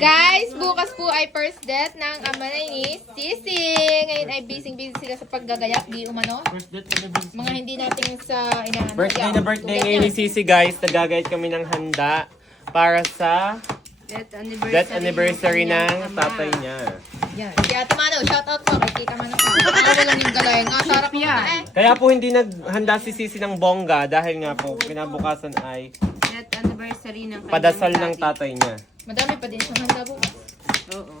Guys, bukas po ay first death ng ama ni Sisi. Ngayon ay busy sila sa paggagayak. Di umano. Mga hindi natin sa inahan. Birthday na birthday ngayon ni Sisi, guys. Nagagayat kami ng handa para sa death anniversary ng tatay niya. Yan. Si Ate Mano, shout out po. Kay Tita Mano pa. Ako lang yung galay. Nga, sarap yan. Kaya po hindi naghanda si Sisi ng bongga dahil nga po kinabukasan ay Death anniversary ng kanyang padasal ng daddy. tatay niya. Madami pa din siyang handa bukas. Oo.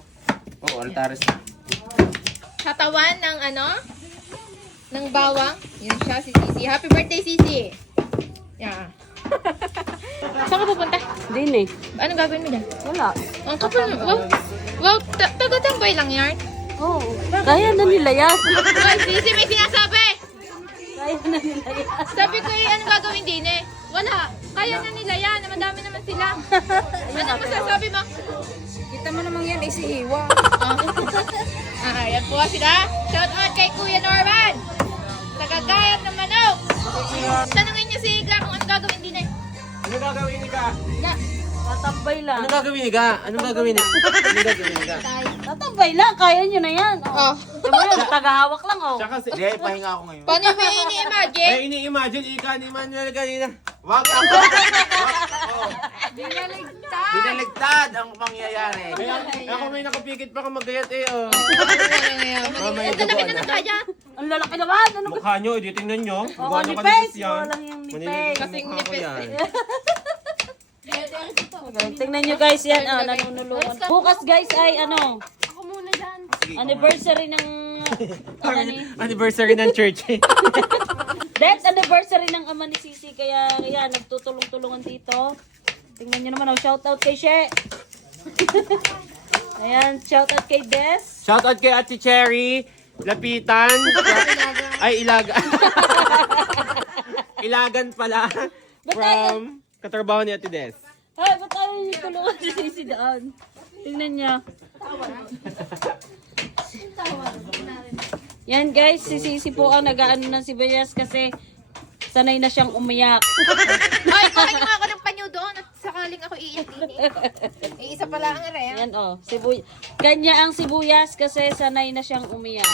Oo, altares na. Katawan ng ano? Ng bawang. Yan siya, si Sisi. Happy birthday, Sisi! Yan. Saan ka pupunta? Din eh. Anong gagawin mo dyan? Wala. Ang kapal. Wow, taga-tambay lang yan. Oo. Kaya na nila yan. Ay, Sisi, may sinasabi! Kaya na nila yan. Sabi ko anong gagawin din eh? Wala. Kaya na nila yan. Madami naman sila. Anong masasabi mo? Kita mo namang yan, si Iwa. Yan po sila. Shout out kay Kuya Norman. Tagagayat ng manok. Tanungin niyo si Iga kung anong gagawin din eh. Ano gagawin ni Ka? Na, Tatambay lang. Anong gagawin ni Ka? Anong gagawin ni Ka? Anong gagawin ni Ka? Tatambay lang, kaya nyo na yan. oh. Diba yun, tagahawak lang oh. Tsaka si... Hindi, pahinga ako ngayon. Paano mo ini-imagine? Ay, ini-imagine Ika ni Manuel kanina. Wag ako! Binaligtad ang mangyayari. Kaya ako may nakapikit pa ka magayat eh, oh. Mamaya Ito labi na ng kaya. Ang lalaki naman, ano ba? Mukha nyo, hindi tingnan nyo. Oo, Gawa nyo nipis. kanipis yan. Walang yung nipis. Manilipis ang Kasing mukha ko nipis. yan. Tingnan nyo guys yan, nanunulungan. Bukas guys ay ano, Ako muna dyan. anniversary ng, ano ni, Anniversary ng church eh. death anniversary ng ama ni Sisi. Kaya yan, nagtutulong-tulungan dito. Tingnan nyo naman, shout out kay She. Ayan, shout out kay Des. Shout out kay Ate Cherry, Lapitan, ay Ilaga. Ilagan pala. From katrabaho ni Ate Des. Ay, ba't tayo yung tulungan ni Sisi doon? Tingnan nyo. Yan guys, si Sisi po ang nag-ano ng sibuyas kasi sanay na siyang umiyak. Ay, kain nga ako ng panyo doon at sakaling ako iiyak din eh. Isa pala ang ere. Yan oh, kanya ang sibuyas kasi sanay na siyang umiyak.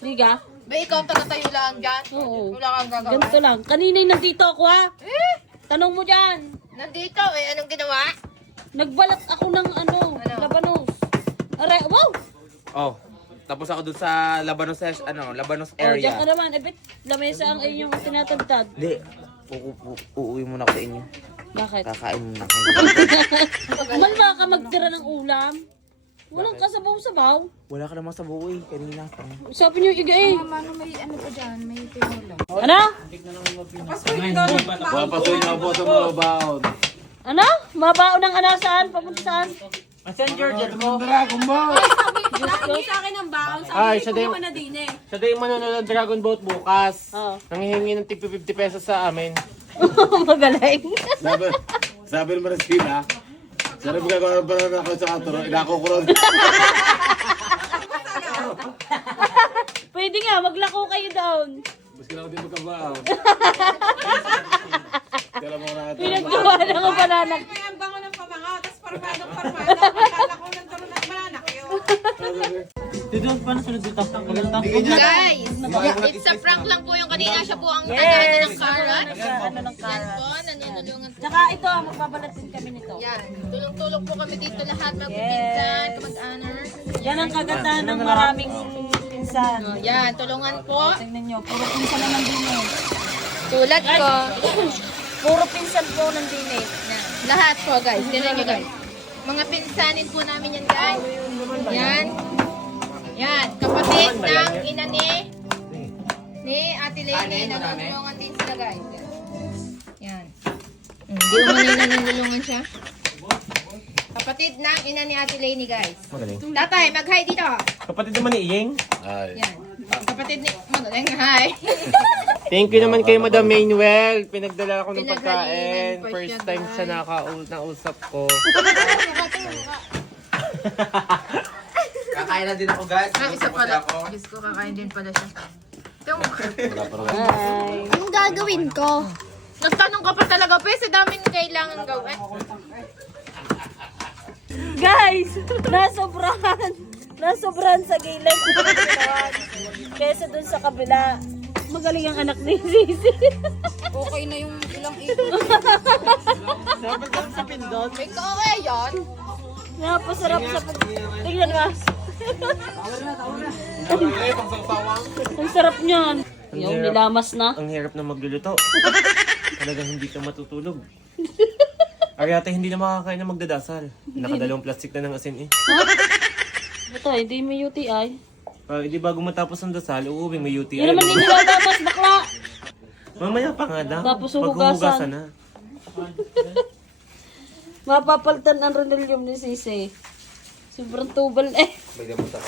Diga? Ba, ikaw ang taga-tayo lang dyan? Oo. Wala kang gagawa. Ganito lang. Kanina'y nandito ako ha. Eh, Tanong mo dyan. nandito eh. Anong ginawa? Nagbalat ako ng ano? Labanos. Aray, wow! Oh, tapos ako dun sa Labanos, Labanos Oh, diyan area. ka naman. Ebit, lamesa ang inyong tinatagtad. Hindi, uuwi muna ako sa inyo. Bakit? Kakain muna ako. Malma ka magtira ng ulam. Walang kasabaw-sabaw. Wala ka naman sa buhay, kanina pa. Sabi niyo, iga eh. May ano pa dyan? May tinola. Ano? Papasoy na po sa mga baon. Ano? Mabaon ng anasaan? Papunta saan? Asan George? Mo? Sa akin ang baon. Ay, siya din manonood ng Dragon Boat bukas. Oo. Nanghihingi ng tig 50 pesos sa amin. Magaling. Sabi naman ng sila, sarap gagawa pa na ako sa katuro, inako ko ron. Pwede nga, maglako kayo doon. Mas kailangan din magkabao. Kailan mo na ito. Pinaggawa na ng bananak. Ang bango ng pamanga, tapos parmado. Akala ko ng tulo ng bananak yun. Guys, it's a prank lang po yung kanina. Siya po ang tagahan ng carrot. Ano ng Yan karat. po, nanunulungan. Tsaka ito, magbabalat din kami nito. Yan, tulong-tulong po kami dito lahat. Magpipinsan, kamag-anak. Yan ang kagandahan ng maraming pinsan. Yan, tulungan po. Tingnan nyo, puro pinsan na nandun eh. Tulad ko. Puro pinsan po nandun eh. Yan, lahat po guys. Tignan nyo guys. Mga pinsanin po namin yan guys. Yan. Yan, kapatid ng ina ni Ate Lady. Nanunulungan din sila guys. Yan. Hindi umano nanunulungan siya. Kapatid ng ina ni Ate Lady guys. Magaling. Tatay, mag-hi dito. Kapatid naman ni Iyeng. Yan. Kapatid ni... Magaling, hi. Thank you naman kay Madam Manuel. Pinagdala ako ng Pinagalingan pagkain. pa First siya, time siya guys. nausap ko. Kakain na din ako guys. Isa Tapos pala. ako. Diyos ko, kakain din pala siya. Itong... Hi. Anong gagawin ko? Nagtanong ka pa talaga, pe, sa daming kailangan gawin. Guys, nasobrahan sa gilid. Kesa dun sa kabila. Magaling ang anak ni Sisi. Okay na yung ilang ito. May okay yan. Napasarap sa pag... Tingnan mo. Ang sarap niyan. Ang Yung hirap. nilamas na. Ang hirap na magluluto. Talagang hindi ka matutulog. Ariate, hindi na makakain na magdadasal. Nakadalawang plastic na ng asin eh. Ito, hindi may UTI. Hindi bago matapos ang dasal, uuwing may UTI. Yun naman yung nilalamas, bakla. Mamaya pa nga daw. Tapos Pag huhugasan. huhugasan na. Mapapalitan ang renelyum ni Sisi. Sobrang tubal eh. Bigyan mo sa